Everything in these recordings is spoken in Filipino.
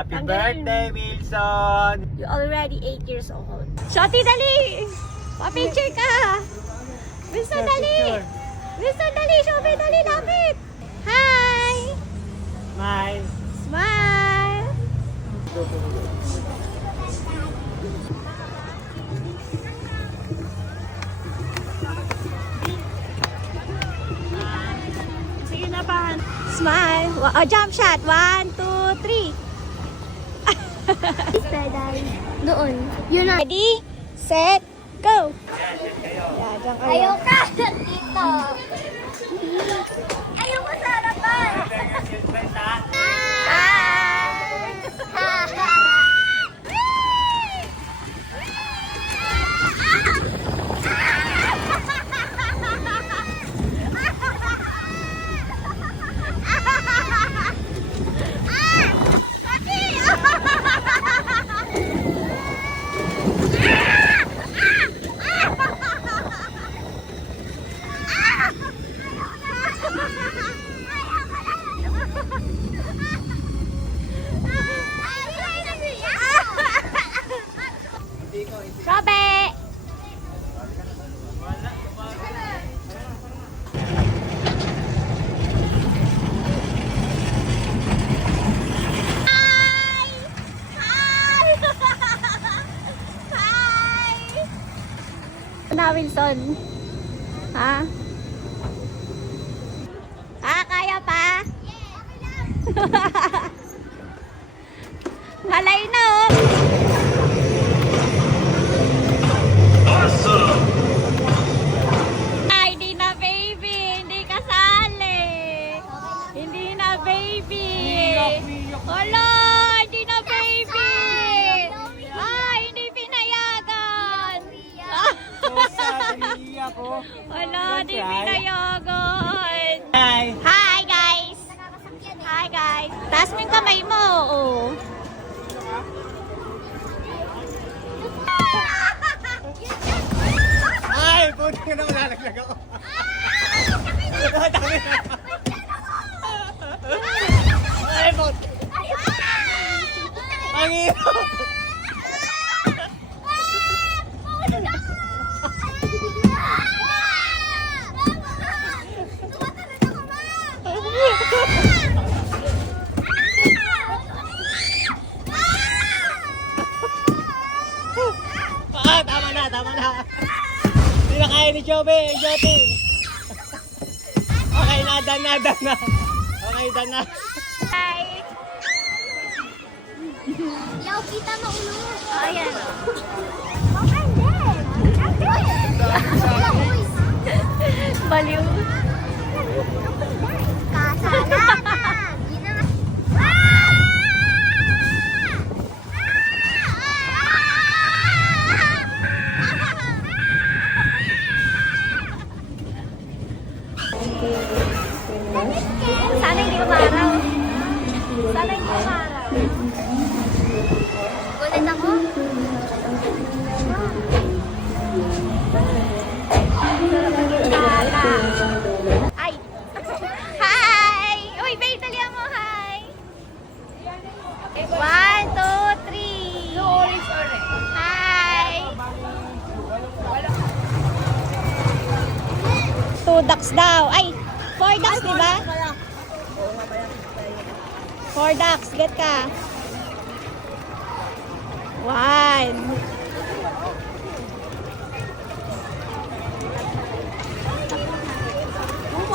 Happy birthday, Wilson! You're already 8 years old. Shotty, dali! Pa-picture ka! Wilson, dali! Wilson, dali! Shobe, dali! Lapit! Hi! Smile! Smile! Sige na pa! Smile! Oh, jump shot! 1, 2, 3! Doon. Yun na. Ready, set, go! Yeah, dyan kayo. Ayaw ka dito. Ayaw mo sa harapan. Robe! Na, Wilson? Ha? Kaya pa? Malay na, oh! Ay, hindi na baby! Hindi kasali! Hindi na baby! Hala! Hindi na baby! Ay, hindi pinayagan! Wala, di pinayagan. Hi! Hi, guys! Hi, guys! Taas mo yung kamay mo, oh. Ay! Puti ka na malalaglag ako! Ay! Puti! Ang hirap! Tama na, tama na. Hindi na kaya ni Jobe, Joti. Okay na, dan na. Okay, dan na. Hi! Yaw, kita mo ulo. Oh, ayan. Baliw. Kasalanan. Yun na. Sana hindi umaraw. Sana hindi umaraw. Gulat ako. Ay! Hi! Uy, babe, talihan mo, hi! 1, 2, 3! Hi! 2 ducks daw. Ay, 4 ducks, di ba? 4 ducks, get ka. 1.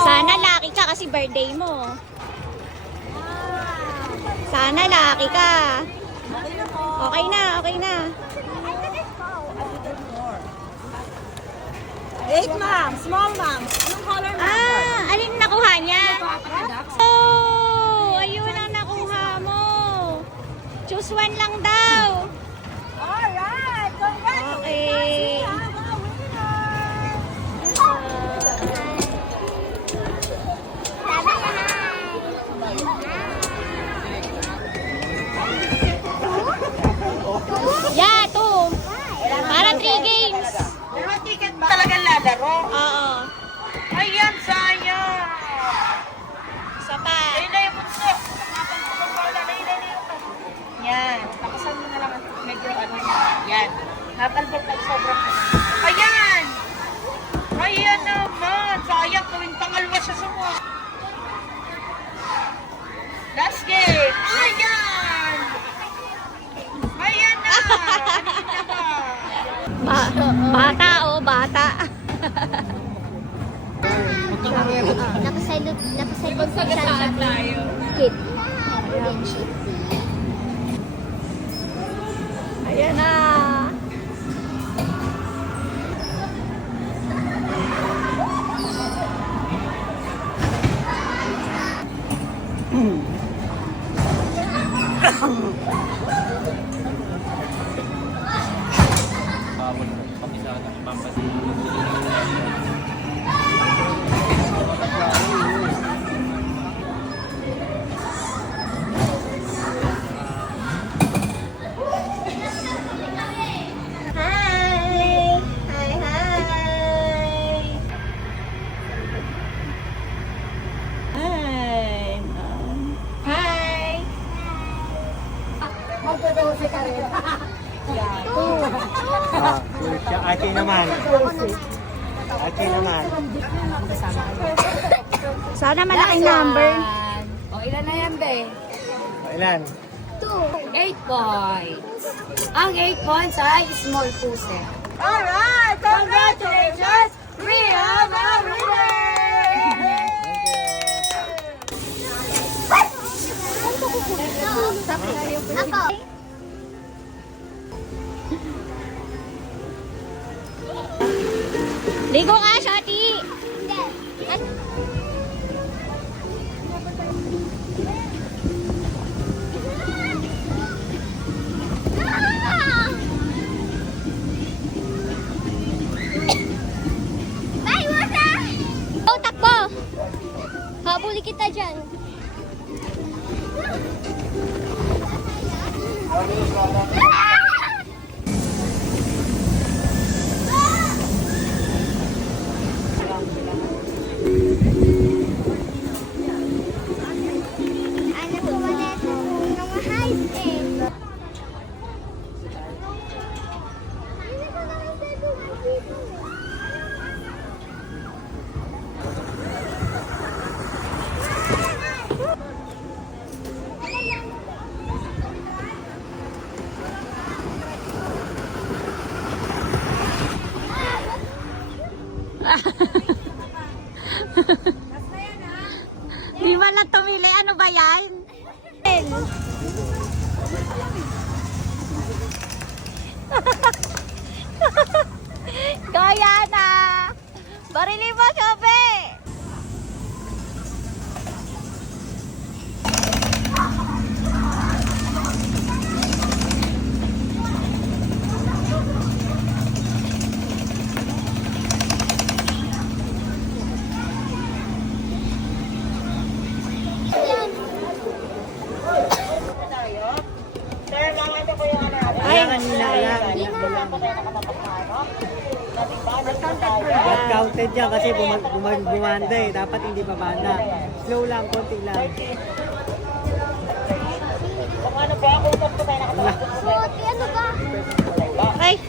Sana laki ka kasi birthday mo. Sana laki ka. Okay na, okay na. 8, ma'am. Small, ma'am. Anong color, ma'am? Alin nakuha niya? Oh, ayun ang nakuha mo. Choose one lang daw. Alright. Congratulations. Okay. You have a Yeah, 2. Para 3 games. May ticket ba? Talagang lalaro? Oo. Ayan, sayang. Isa pa. Ayun na yung bunso. Natalbog pag sobrang. Ayan! Ayan naman! Sayang, tuwing pangalwa siya sumuha. Last game! Ayan! Ayan na! Ano na ba? Bata oh, bata. Nakasalubong siya sa kid. Ayan na. Hi! Hi, hi! Hi! Magdodose ka rin. Siya, Ate naman. Ate naman. Sana malaking number. O, ilan na yan, be? Ilan? 8 points. Ang 8 points ay small pussy. Alright! Congratulations! We have a winner! Ako. Ligo ka, Shoti. Hindi. Bye, Musa! Oh, takbo. Habuli kita dyan. Anak ko wala ito ng mahal eh. Hindi ko na ito dito. Di ba lang tumili? Ano ba yan? Kaya na! Barili mo, Shobe! Sir, nakita ko yung ano. Ay, kanina yan. Not counted yan kasi bumanda eh. Dapat hindi babanda. Slow lang, konti lang. Kung ano ba, kung tapos tayo nakatapos. Suot, ano ba? Ay!